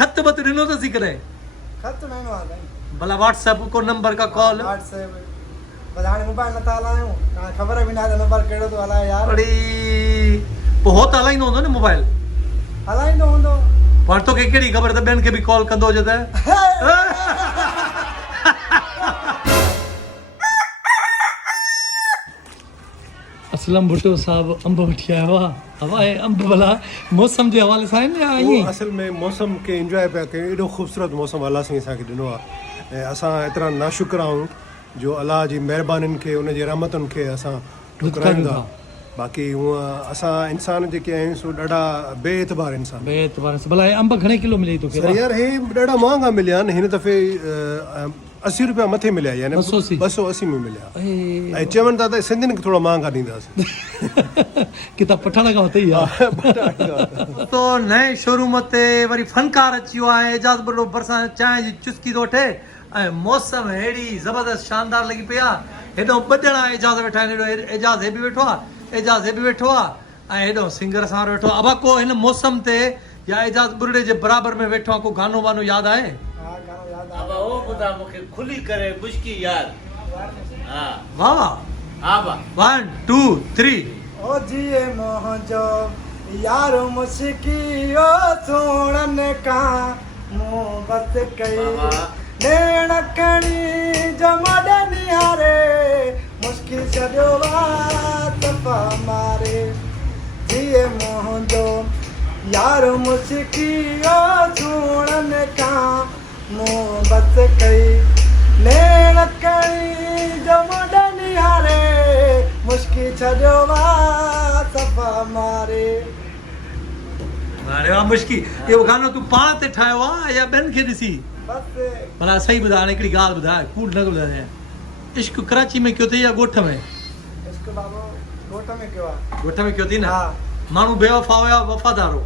खत बत ॾिनो अथसी कॾहिं? खत न ॾिनो आहे साईं। भला व्हाट्सएप को नंबर का कॉल? व्हाट्सएप बस हाणे मोबाइल नथा हलायूं, हाणे ख़बर बि न आहे त नंबर कहिड़ो थो हलाए यार। अड़ी पोइ हो त हलाईंदो हूंदो न मोबाइल? हलाईंदो हूंदो। पर तोखे कहिड़ी ख़बर त ॿियनि खे बि कॉल कंदो हुजे त? असलम भुट्टो साहब अंब वठी आयो आहे। हवा आहे अंब भला मौसम जे हवाले सां आहिनि या ईअं? असल में मौसम खे इंजॉय पिया कयूं, एॾो ख़ूबसूरत मौसम अलाह साईं असांखे ॾिनो आहे ऐं असां एतिरा नाशुक्र आहियूं जो अलाह जी महिरबानियुनि खे उनजी रहमतुनि खे असां ठुकरायूं था। बाक़ी हूअं असां इंसान जेके आहियूं सो ॾाढा बेएतबार इंसान। बेएतबार भला हे अंब घणे किलो मिले तोखे? सर यार हे ॾाढा महांगा मिलिया आहिनि हिन दफ़े 80 रुपया मथे मिलिया यानी 280 में मिलिया ऐं चवनि था त सिंधियुनि खे थोड़ा महांगा ॾींदासीं। किताब पठण खां वठी तो नए शोरूम ते वरी फनकार अची वियो आहे। एजाज़ बड़ो बरसां चांहि जी चुस्की थो वठे ऐं मौसम हेड़ी ज़बरदस्त शानदार लॻी पई आहे। हेॾो ॿ ॼणा एजाज़ वेठा आहिनि, हेॾो एजाज़ हे बि वेठो आहे, एजाज़ हे बि वेठो आहे ऐं हेॾो सिंगर सां वेठो आहे। अबा को हिन मौसम ते या एजाज़ बुरड़े जे बराबर में वेठो आहे, को गानो वानो यादि आहे? हा गानो याद अब ओ ॿुधा मूंखे खुली करे मुश्की यार। हा वाह वाह हा बा 1 2 3 ओ जिए मोहजो यारो मुश्की ओ सोणन का मोहब्बत कई नेण कणी जो मड निहारे मुश्किल छॾियो वात मारे जिए मोहजो यारो मुश्की ओ सोणन का मोहब्बत कई नेण कणी जो मड निहारे मुश्किल छॾियो वात मारे। अरे वाह मुश्की, इहो गानो तूं पाण ते ठाहियो आहे या ॿियनि खे ॾिसी? बस भला सही ॿुधाए, हाणे हिकिड़ी ॻाल्हि ॿुधाए, कूड़ न ॿुधाए। इश्क कराची में कयो अथई या ॻोठ में? इश्क बाबो ॻोठ में कयो आहे। ॻोठ में कयो अथई न? हा माण्हू बेवफ़ा हुया वफ़ादार हो?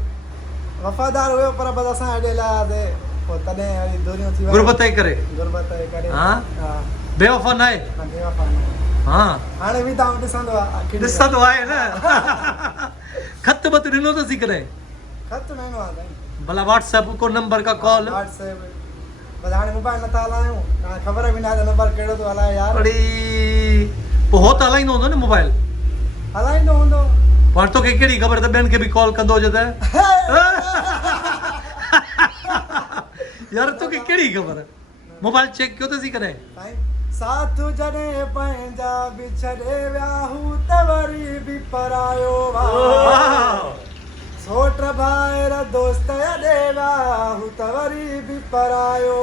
वफ़ादार हुयो पर बस असां हेॾे लाइ पोइ तॾहिं वरी दूरियूं थी वियूं। गुरबत जे करे? गुरबत जे करे। हा हा बेवफ़ा न आहे? बेवफ़ा न। हा हाणे बि तव्हां ॾिसंदो आहे। ॾिसंदो आहे न। खत बत ॾिनो अथसी कॾहिं? खत न ॾिनो आहे साईं। भला व्हाट्सएप को नंबर का कॉल? व्हाट्सएप बस हाणे मोबाइल नथा हलायूं, हाणे ख़बर बि न आहे त नंबर कहिड़ो थो हलाए यार। अड़ी पोइ हो त हलाईंदो हूंदो न मोबाइल? हलाईंदो हूंदो। पर तोखे कहिड़ी ख़बर त ॿियनि खे बि कॉल कंदो हुजे त? यार तोखे कहिड़ी ख़बर? मोबाइल चेक कयो अथसी कॾहिं? साईं साथ जॾहिं पंहिंजा बि छॾे विया हू त वरी बि परायो सोट भाइर दोस्त ॾे विया हू त वरी बि परायो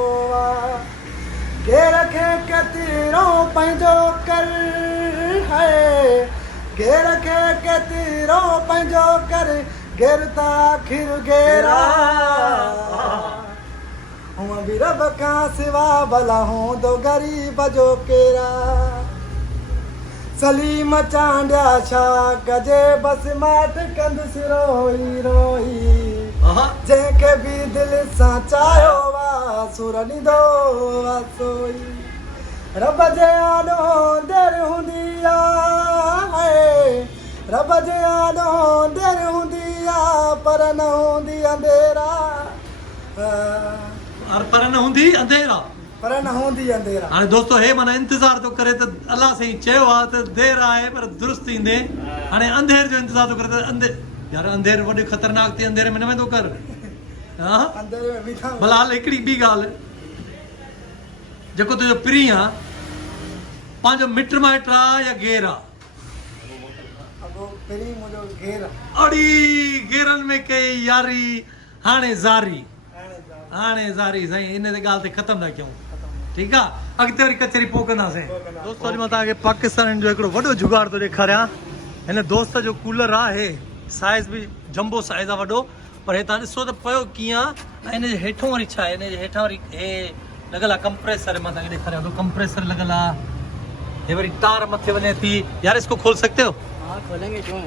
घेर खे केतिरो पंहिंजो कर है घेर खे केतिरो पंहिंजो कर घेर त आख़िर घेरा हूअं बि रब खां सिवा भला हूंदो ग़रीब जो केरा सलीम चांडिया छा कजे बस माठ कंदुसि रोई रोई जंहिंखे बि दिलि सां चाहियो आहे सुर ॾींदो आहे सोई रब जे आॾो देरि हूंदी आहे रब जे आॾो देरि हूंदी आहे पर न हूंदी अंधेरा पर न हूंदी अंधेरा पर न हूंदी अंधेरा। हाणे दोस्तो हे माना इंतज़ार थो करे त अलाह साईं चयो आहे त देरि आहे पर दुरुस्त ईंदे। हाणे अंधेर जो इंतज़ार थो करे त यार अंधेर वॾे ख़तरनाक थी, अंधेरे में न वेंदो कर। हा अंधेरे में बीठा भला हाल हिकिड़ी ॿी ॻाल्हि, जेको तुंहिंजो प्री आहे पंहिंजो मिट माइट आहे या घेर आहे? अगो पहिरीं मुंहिंजो घेर आहे। अड़ी घेरनि में कई यारी हाणे ज़ारी साईं इन ते ॻाल्हि ते ख़तमु था कयूं। ठीकु आहे, अॻिते वरी कचहरी पोखंदासीं। दोस्तो अॼु मां तव्हांखे पाकिस्तान जो हिकिड़ो वॾो जुगाड़ थो ॾेखारियां। हिन दोस्त जो कूलर आहे, साइज़ बि जंबो साइज़ आहे वॾो, पर हे तव्हां ॾिसो त पियो कीअं आहे। ऐं हिन जे हेठों वरी छा आहे, हिन जे हेठां वरी हे लॻल आहे कंप्रेसर। मां तव्हांखे ॾेखारियां थो, कंप्रेसर लॻल आहे। हे वरी तार मथे वञे थी। यार इसको खोल सकते हो? हाँ खोलेंगे क्यों।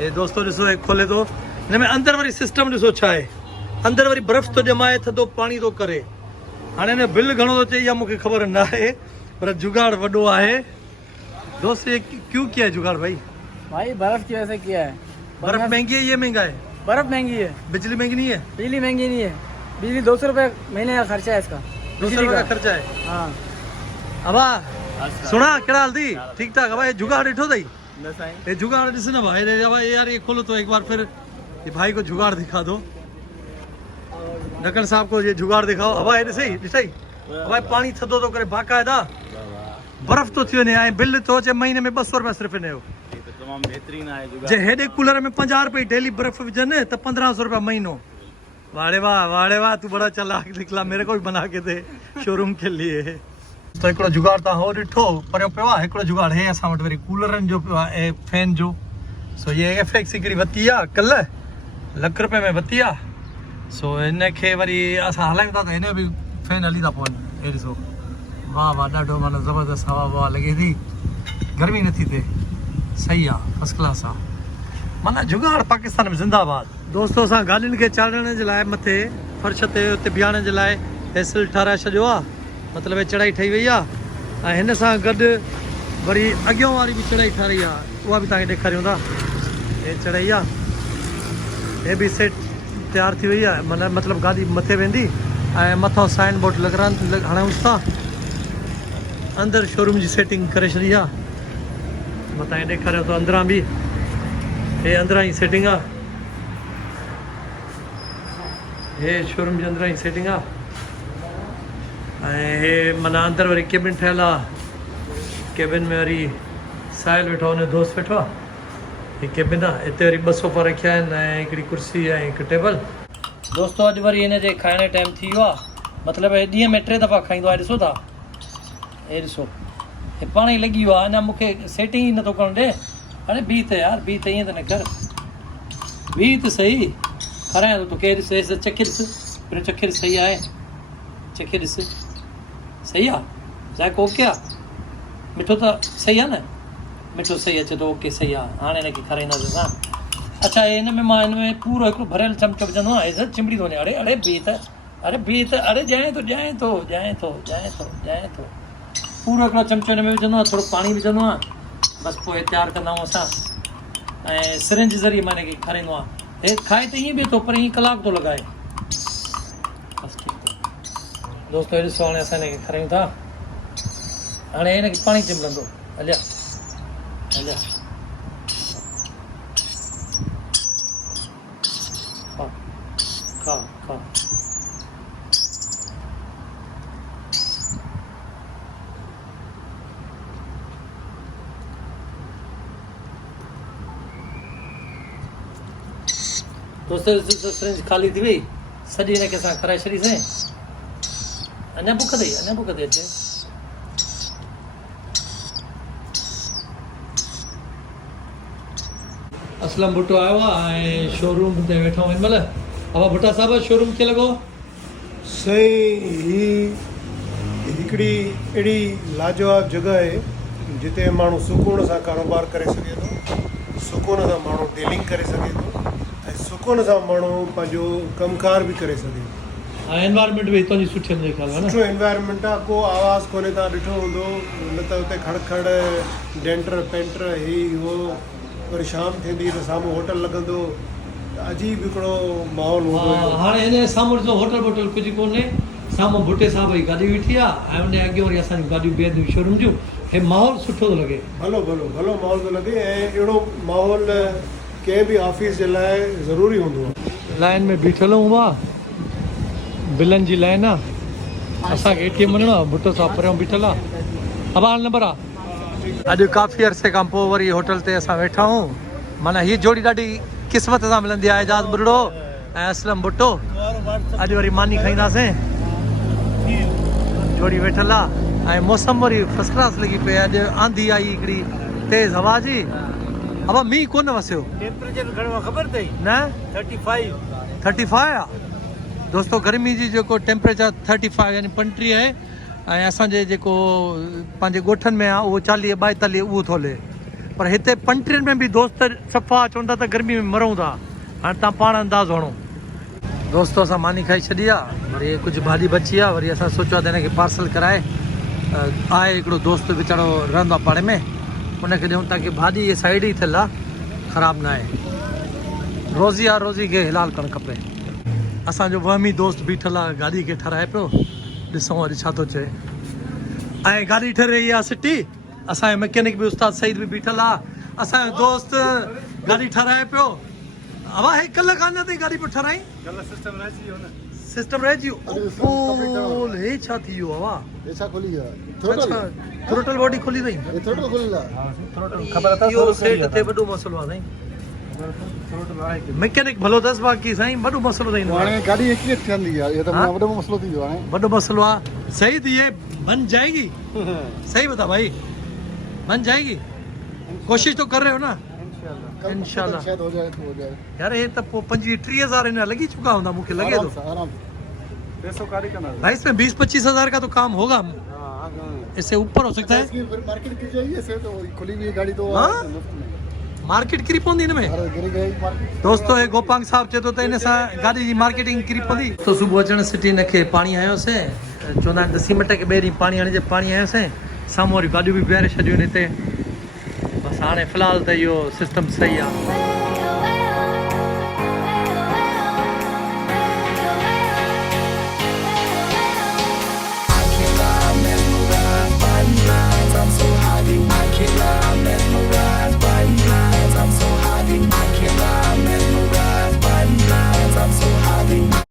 हे दोस्तो ॾिसो हे खोले थो। हिन में अंदरि वरी सिस्टम ॾिसो छा आहे, अंदरि वरी बर्फ़ थो ॼमाए, थधो पाणी थो करे। हाणे हिन बिल घणो थो चए इहा मूंखे ख़बर न आहे, पर जुगाड़ वॾो आहे। दोस्त ये क्यों किया है जुगाड़ भाई? भाई बर्फ की वजह से किया है। बर्फ महंगी है, ये महंगा है? बर्फ महंगी है, बिजली महंगी नहीं है? बिजली महंगी नहीं है। बिजली 200 रुपये महीने का खर्चा है इसका। 200 रुपए का खर्चा है। हाँ अबा सुना केड़ा हल्दी ठीक ठाक। अबा ये जुगाड़ ॾिठो अथई, न साईं। ये जुगाड़ ॾिस न भाई। अबा यार ये खोलो तो एक बार फिर ये भाई को जुगाड़ दिखा दो। ढक्कन साहब को ये जुगाड़ दिखाओ। अबा ये ॾिसई ॾिसई अबा पानी थधो तो करे बाकायदा बर्फ तो थी वञे। ऐं बिल तो अचे महीने में 200 रुपया सिर्फ़ु हिन जो। तमाम बेहतरीन है जे हेॾे कूलर में 50 रुपए डेली बर्फ विझनि त 1500 रुपया महीनो। वाड़े वाह तू बड़ा चालाक निकला, मेरे को भी बना के दे शोरूम के लिए। तो हिकिड़ो जुगाड़ तव्हां हो ॾिठो परियों पियो आहे। हिकिड़ो जुगाड़ हे असां वटि वरी कूलरनि जो पियो आहे ऐं फैन जो। सो ये एफएक्स हिकिड़ी वरिती आहे कल्ह, लख रुपए में वरिती आहे। सो हिनखे वरी असां हलायूं था त हिन जो बि फैन हली था पवनि। हे ॾिसो वाह ॾाढो माना ज़बरदस्त हवा ववा लॻे थी, गर्मी नथी थिए। सही आहे, फर्स्ट क्लास आहे। माना जुगाड़ पाकिस्तान में ज़िंदाबाद। दोस्तों असां गाॾियुनि खे चाढ़ण जे लाइ मथे फर्श ते उते बीहारण जे लाइ हेसल ठाराए छॾियो आहे। मतिलबु हे चढ़ाई ठही वई आहे ऐं हिन सां गॾु वरी अॻियों वारी बि चढ़ाई ठाही आहे, उहा बि तव्हांखे ॾेखारियूं था। हे चढ़ाई आहे, हे बि सेट तयारु थी वई आहे। माना मतिलबु गाॾी मथे वेंदी ऐं मथां साइन बोर्ड हणायूंसि था। अंदरि शोरूम जी सेटिंग करे छॾी आहे। मां तव्हांखे ॾेखारियां थो अंदरां बि। हे अंदरां जी सेटिंग आहे, हे शोरूम जे अंदरां जी सेटिंग आहे। ऐं हे माना अंदरि वरी केबिन ठहियल आहे। केबिन में वरी साहिल वेठो आहे, हुन दोस्त वेठो आहे। हे केबिन आहे, हिते वरी 2 सोफ़ा रखिया आहिनि ऐं हिकिड़ी कुर्सी ऐं हिकु टेबल। दोस्तो अॼु वरी हिन जे खाइण जो टाइम थी वियो आहे। मतिलबु हे ॾींहं में 3 दफ़ा खाईंदो आहे। ॾिसो था, हे ॾिसो हे पाण ई लॻी वियो आहे। अञा मूंखे सेटिंग ई नथो करणु ॾे। अरे बीह त यार, बीह त ईअं त न कर, बीह त सही। खारायां थो तोखे, ॾिस ॾिस चखे ॾिस, पहिरियों चखे ॾिस। सही आहे, चखे ॾिस, सही आहे। ज़ाइको ओके आहे, मिठो त सही आहे न, मिठो सही अचे थो, ओके सही आहे। हाणे हिनखे खाराईंदासीं असां। अच्छा हिन में मां हिन में पूरो हिकिड़ो भरियल चमचो विझंदो आहियां। हे चिंबड़ी थो वञे। अरे अरे बीह त, अरे बीह त, अरे ॼाए थो। पूरो हिकिड़ो चमचो हिन में विझंदो आहियां, थोरो पाणी विझंदो आहियां, बसि पोइ तयारु कंदा आहियूं असां। ऐं सिरिंज ज़रिए मां हिनखे खाराईंदो आहियां। हे खाए त ईअं बि थो, पर ईअं कलाक थो लॻाए। बसि ठीकु आहे दोस्तो, हे ॾिसो हाणे असां हिनखे खारायूं था। हाणे हिनखे पाणी चिमलंदो। हलिया हलिया, खा खा। दोस्तों सिरिंज खाली थी वई, सॼी हिनखे असां खाराए छॾीसीं। अञा बुख थी अचे। असलम भुट्टो आयो आहे ऐं शोरूम ते वेठो हिन महिल। अबा भुट्टा साहिबु शोरूम कीअं लॻो? सही ही हिकिड़ी अहिड़ी लाजवाब जॻह आहे जिते माण्हू सुकून सां कारोबार करे सघे थो, सुकून सां माण्हू डीलिंग करे सघे थो ऐं सुकून सां माण्हू पंहिंजो कमकार बि करे सघे थो। ऐं एनवायरमेंट बि हितां जी सुठी मुंहिंजे ख़्याल आहे न। सुठो एनवायरमेंट आहे, को आवाज़ कोन्हे। तव्हां ॾिठो हूंदो न त हुते खड़ डेंटर पेंटर ही हो। वरी शाम थींदी त साम्हूं होटल लॻंदो, अजीब हिकिड़ो माहौल हूंदो। हाणे हिन साम्हूं ॾिसो होटल वोटल कुझु कोन्हे। साम्हूं भुट्टे साहिब जी गाॾी बीठी आहे ऐं उन अॻियां वरी असांजी गाॾियूं ॿिए शोरूम जूं। हे माहौल सुठो थो लॻे, भलो माहौल थो लॻे। ऐं अहिड़ो माहौल कंहिं बि ऑफिस जे लाइ ज़रूरी हूंदो आहे। लाइन में बीठल हूं हुआ, बिलनि जी लाइन आहे। असांखे ATM वञिणो आहे, भुट्टो साहिबु परियां बीठल आहे। अब हाल नंबर आहे। अॼु काफ़ी अरसे खां पोइ वरी होटल ते असां वेठा आहियूं। माना हीअ जोड़ी ॾाढी क़िस्मत सां मिलंदी आहे, एजाज़ बुढ़ड़ो ऐं असलम भुट्टो। अॼु वरी मानी खाईंदासीं। जोड़ी वेठल आहे ऐं मौसम वरी फर्स्ट क्लास लॻी पई। अॼु आंधी आई हिकिड़ी तेज़ हवा जी। अब मींहुं कोन वसियो। टेम्परेचर घणो आहे ख़बर अथई? न 35 आहे दोस्तो। गर्मी जी जेको टेम्परेचर 35 यानी 35 आहे ऐं असांजे जेको पंहिंजे ॻोठनि में आहे उहो 40-42 उहो थो हले। पर हिते 35 में बि दोस्त सफ़ा चवंदा त गर्मी में मरूं था। हाणे तव्हां पाण अंदाज़ हणो। दोस्तो असां मानी खाई छॾी आहे, वरी कुझु भाॼी बची आहे। वरी असां सोचियो आहे त हिनखे पार्सल कराए आहे हिकिड़ो दोस्त वीचारो रहंदो आहे पाड़े में, उनखे ॾियूं ताकी भाॼी इहे साइड ई थियल आहे, ख़राबु न आहे। रोज़ी खे हिलाल करणु खपे। असांजो वहमी दोस्त बीठल आहे गाॾी खे ठाराए पियो ॾिसूं अॼु छा थो चए ऐं गाॾी ठही रही आहे सिटी असांजो मैकेनिक बि उस्ताद सईद बि बीठल आहे असांजो दोस्त गाॾी ठाराए पियो अवा हे कल्ह कान ताईं गाॾी पियो ठाराई सिस्टम रहिजी वियो हे छा थी वियो अवा ऐसा खुली है अच्छा थ्रोटल बॉडी खुली अथई ये थोड़ा खुली है ख़बर इहो सेट ते वॾो मसइलो आहे साईं मैकेनिक भलो अथसि बाक़ी साईं वॾो मसइलो अथई हिन में। हाणे गाड़ी एक ही थी है ये तो हाँ? वडो मसलो थी वियो हाणे वॾो मसइलो आहे सही थी ये बन जाएगी सही बता भाई बन जाएगी कोशिश तो कर रहे हो ना इंशाल्लाह शायद हो जाए तो हो जाए यार ये तो 25-30 हिन लगी चुका हूंदा मुझे लगे आराम तो से आराम से 150 गाड़ी का ना भाई इसमें 20-25 हज़ार का तो काम होगा इससे ऊपर हो सकता है इसकी फिर मार्केट की जाइए से तो खुली हुई गाड़ी तो हाँ? मुफ्त में मार्केट किरी पवंदी हिन में अरे गिर गई मार्केट दोस्तों हे गोपांग साहब चए थो त हिन सां गाॾी जी मार्केटिंग किरी पवंदी तो सुबुह अचण सिटी हिनखे पाणी आयोसीं चवंदा आहिनि 10 मिंट के ॿिए ॾींहुं पाणी हणिजे पाणी आयोसीं साम्हूं वारियूं गाॾियूं बि बीहारे छॾियूं आहिनि हिते बसि हाणे फ़िलहालु त इहो सिस्टम सही आहे